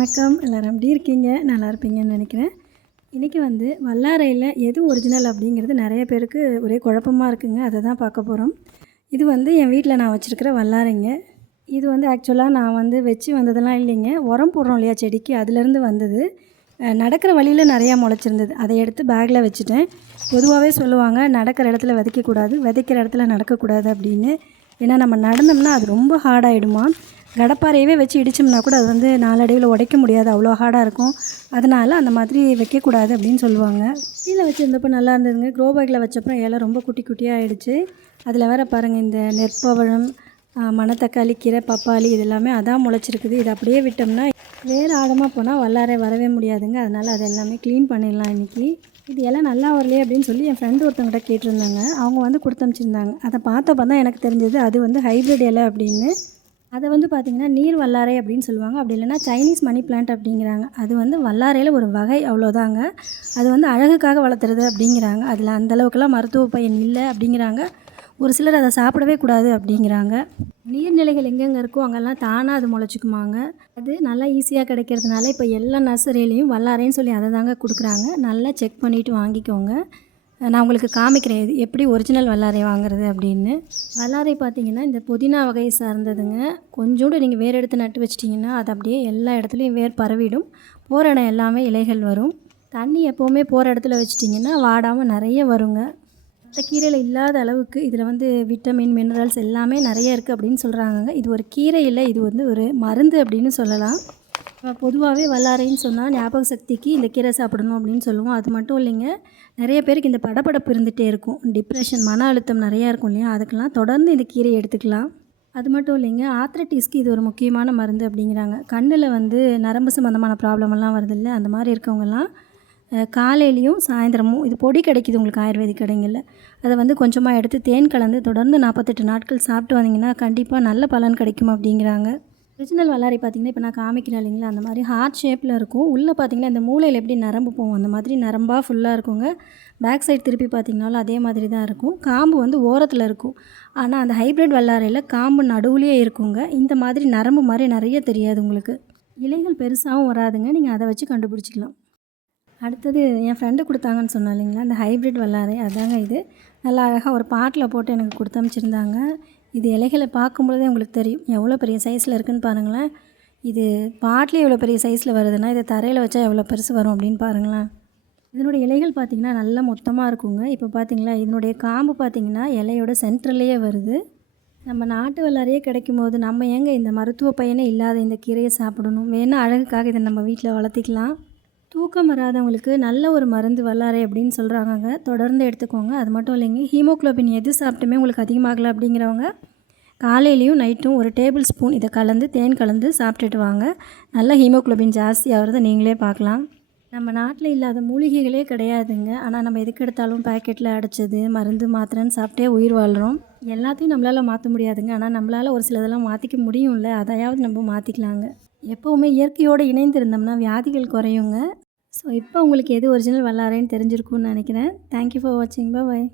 வணக்கம். எல்லோரும் எப்படி இருக்கீங்க? நல்லா இருப்பீங்கன்னு நினைக்கிறேன். இன்றைக்கி வந்து வல்லாரையில் எது ஒரிஜினல் அப்படிங்கிறது நிறைய பேருக்கு ஒரே குழப்பமாக இருக்குங்க. அதை தான் பார்க்க போகிறோம் இது வந்து என் வீட்டில் நான் வச்சுருக்கிற வல்லாரைங்க. இது வந்து ஆக்சுவலாக நான் வந்து வச்சு வந்ததெல்லாம் இல்லைங்க. உரம் போடுறோம் இல்லையா செடிக்கு? அதுலேருந்து வந்தது. நடக்கிற வழியில் நிறையா முளைச்சிருந்தது. அதை எடுத்து பேக்கில் வச்சுட்டேன். பொதுவாகவே சொல்லுவாங்க நடக்கிற இடத்துல விதைக்கக்கூடாது. விதைக்கிற இடத்துல நடக்கக்கூடாது அப்படின்னு. ஏன்னா நம்ம நடந்தோம்னா அது ரொம்ப ஹார்டாகிடுமா கடப்பாறையவே வச்சு இடிச்சோம்னா கூட அது வந்து நாளடைவில் உடைக்க முடியாது. அவ்வளோ ஹார்டாக இருக்கும். அதனால் அந்த மாதிரி வைக்கக்கூடாது அப்படின்னு சொல்லுவாங்க. கீழே வச்சுருந்தப்போ நல்லா இருந்ததுங்க. க்ரோ பேக்கில் வச்சப்பறம் இலை ரொம்ப குட்டி குட்டியாக ஆகிடுச்சு அதில் வேற பாருங்கள் இந்த நெற்பவழம் மணத்தக்காளி கீரை பப்பாளி இது எல்லாமே அதான் முளைச்சிருக்குது. இது அப்படியே விட்டோம்னா வேறு ஆழமாக போனால் வல்லாரே வரவே முடியாதுங்க. அதனால் அது எல்லாமே க்ளீன் பண்ணிடலாம் இன்றைக்கி இது எல்லாம் நல்லா வரலையே அப்படின்னு சொல்லி என் ஃப்ரெண்டு ஒருத்தவங்கிட்ட கேட்டிருந்தாங்க. அவங்க வந்து கொடுத்து அனுப்பிச்சிருந்தாங்க அதை பார்த்தப்ப தான் எனக்கு தெரிஞ்சது அது வந்து ஹைப்ரிட் இலை அப்படின்னு. அதை வந்து பார்த்திங்கன்னா நீர் வல்லாரை அப்படின்னு சொல்லுவாங்க. அப்படி இல்லைன்னா சைனீஸ் மணி பிளான்ட் அப்படிங்கிறாங்க. அது வந்து வல்லாரையில் ஒரு வகை அவ்வளோதாங்க. அது வந்து அழகுக்காக வளர்த்துறது அப்படிங்கிறாங்க. அதில் அந்தளவுக்குலாம் மருத்துவ பயன் இல்லை அப்படிங்கிறாங்க. ஒரு சிலர் அதை சாப்பிடவே கூடாது அப்படிங்கிறாங்க. நீர்நிலைகள் எங்கெங்கே இருக்கோ அங்கெல்லாம் தானாக அது முளைச்சிக்குமாங்க. அது நல்லா ஈஸியாக கிடைக்கிறதுனால இப்போ எல்லா நர்சரியிலையும் வல்லாரைன்னு சொல்லி அதை தாங்க கொடுக்குறாங்க. நல்லா செக் பண்ணிவிட்டு வாங்கிக்கோங்க. நான் உங்களுக்கு காமிக்கிறேன் இது எப்படி ஒரிஜினல் வல்லாரை வாங்குறது அப்படின்னு. வல்லாரை பார்த்தீங்கன்னா இந்த புதினா வகையை சார்ந்ததுங்க. கொஞ்சோண்டு நீங்கள் வேறு எடுத்து நட்டு வச்சிட்டிங்கன்னா அது அப்படியே எல்லா இடத்துலையும் வேர் பரவிடும். போகிற இடம் எல்லாமே இலைகள் வரும். தண்ணி எப்போவுமே போகிற இடத்துல வச்சிட்டிங்கன்னா வாடாமல் நிறைய வருங்க. மற்ற கீரையில் இல்லாத அளவுக்கு இதில் வந்து விட்டமின் மினரல்ஸ் எல்லாமே நிறைய இருக்குது அப்படின்னு சொல்கிறாங்க இது ஒரு கீரை இல்லை இது வந்து ஒரு மருந்து அப்படின்னு சொல்லலாம். பொதுவாகவே வல்லாரைன்னு சொன்னால் ஞாபக சக்திக்கு இந்த கீரை சாப்பிடணும் அப்படின்னு சொல்லுவோம். அது மட்டும் இல்லைங்க. நிறைய பேருக்கு இந்த படப்படப்பு இருந்துகிட்டே இருக்கும். டிப்ரெஷன் மன அழுத்தம் நிறையா இருக்கும் இல்லையா? அதுக்கெல்லாம் தொடர்ந்து இந்த கீரையை எடுத்துக்கலாம். அது மட்டும் இல்லைங்க. ஆத்ரட்டிஸ்க்கு இது ஒரு முக்கியமான மருந்து அப்படிங்கிறாங்க. கண்ணில் வந்து நரம்பு சம்மந்தமான ப்ராப்ளம் எல்லாம் வருது இல்லை? அந்த மாதிரி இருக்கவங்கலாம் காலையிலையும் சாயந்தரமும் இது பொடி கிடைக்குது உங்களுக்கு ஆயுர்வேதிக் கடைங்களில். அதை வந்து கொஞ்சமாக எடுத்து தேன் கலந்து தொடர்ந்து நாற்பத்தெட்டு நாட்கள் சாப்பிட்டு வந்தீங்கன்னா கண்டிப்பாக நல்ல பலன் கிடைக்கும் அப்படிங்கிறாங்க. ஒரிஜினல் வல்லாரி பார்த்தீங்கன்னா இப்போ நான் காமிக்கிறேன் இல்லைங்களா? அந்த மாதிரி ஹார்ட் ஷேப்பில் இருக்கும். உள்ளே பார்த்தீங்கன்னா இந்த மூளையில் எப்படி நரம்பு போகும் அந்த மாதிரி நரம்பாக ஃபுல்லாக இருக்குங்க. பேக் சைடு திருப்பி பார்த்தீங்கனாலும் அதே மாதிரி தான் இருக்கும். காம்பு வந்து ஓரத்தில் இருக்கும். ஆனால் அந்த ஹைப்ரிட் வல்லாரையில் காம்பு நடுவுலேயே இருக்குங்க. இந்த மாதிரி நரம்பு மாதிரி நிறைய தெரியாது உங்களுக்கு. இலைகள் பெருசாகவும் வராதுங்க. நீங்கள் அதை வச்சு கண்டுபிடிச்சிக்கலாம். அடுத்தது என் ஃப்ரெண்டு கொடுத்தாங்கன்னு சொன்னேன் இல்லைங்களா? இந்த ஹைப்ரிட் வல்லாரை. அதாங்க இது. நல்லா அழகாக ஒரு பாட்டில் போட்டு எனக்கு கொடுத்து அனுப்பிச்சிருந்தாங்க. இது இலைகளை பார்க்கும்பொழுதே உங்களுக்கு தெரியும். எவ்வளோ பெரிய சைஸில் இருக்குன்னு பாருங்களேன். இது பாட்டிலே எவ்வளோ பெரிய சைஸில் வருதுன்னா இதை தரையில் வச்சா எவ்வளோ பெருசு வரும் அப்படின்னு பாருங்களேன். இதனுடைய இலைகள் பார்த்திங்கன்னா நல்லா மொத்தமாக இருக்குங்க. இப்போ பார்த்திங்களா இதனுடைய காம்பு பார்த்திங்கன்னா இலையோட சென்ட்ரல்லையே வருது. நம்ம நாட்டு வல்லாரையே கிடைக்கும் போது நம்ம ஏங்க இந்த மருத்துவ பயனே இல்லாத இந்த கீரையை சாப்பிடணும்? வேணால் அழகுக்காக இதை நம்ம வீட்டில் வளர்த்திக்கலாம். தூக்கம் வராதவங்களுக்கு நல்ல ஒரு மருந்து வல்லாரை அப்படின்னு சொல்கிறாங்க தொடர்ந்து எடுத்துக்கோங்க. அது மட்டும் இல்லைங்க ஹீமோகுளோபின் எது சாப்பிட்டுமே உங்களுக்கு அதிகமாகலை அப்படிங்கிறவங்க காலையிலையும் நைட்டும் ஒரு டேபிள் ஸ்பூன் இதை கலந்து தேன் கலந்து சாப்பிட்டுட்டு வாங்க. நல்ல ஹீமோகுளோபின் ஜாஸ்தியாகிறத நீங்களே பார்க்கலாம். நம்ம நாட்டில் இல்லாத மூலிகைகளே கிடையாதுங்க. ஆனால் நம்ம எதுக்கு எடுத்தாலும் பேக்கெட்டில் அடைச்சது மருந்து மாத்திரைன்னு சாப்பிட்டே உயிர் வாழ்கிறோம் எல்லாத்தையும் நம்மளால் மாற்ற முடியாதுங்க. ஆனால் நம்மளால் ஒரு சிலதெல்லாம் மாற்றிக்க முடியும்ல. அதையாவது நம்ம மாற்றிக்கலாங்க எப்போவுமே இயற்கையோடு இணைந்து இருந்தோம்னா வியாதிகள் குறையுங்க. ஸோ இப்போ உங்களுக்கு எது ஒரிஜினல் வல்லாரேன்னு தெரிஞ்சிருக்கும்னு நினைக்கிறேன். தேங்க்யூ ஃபார் வாட்சிங் பாய்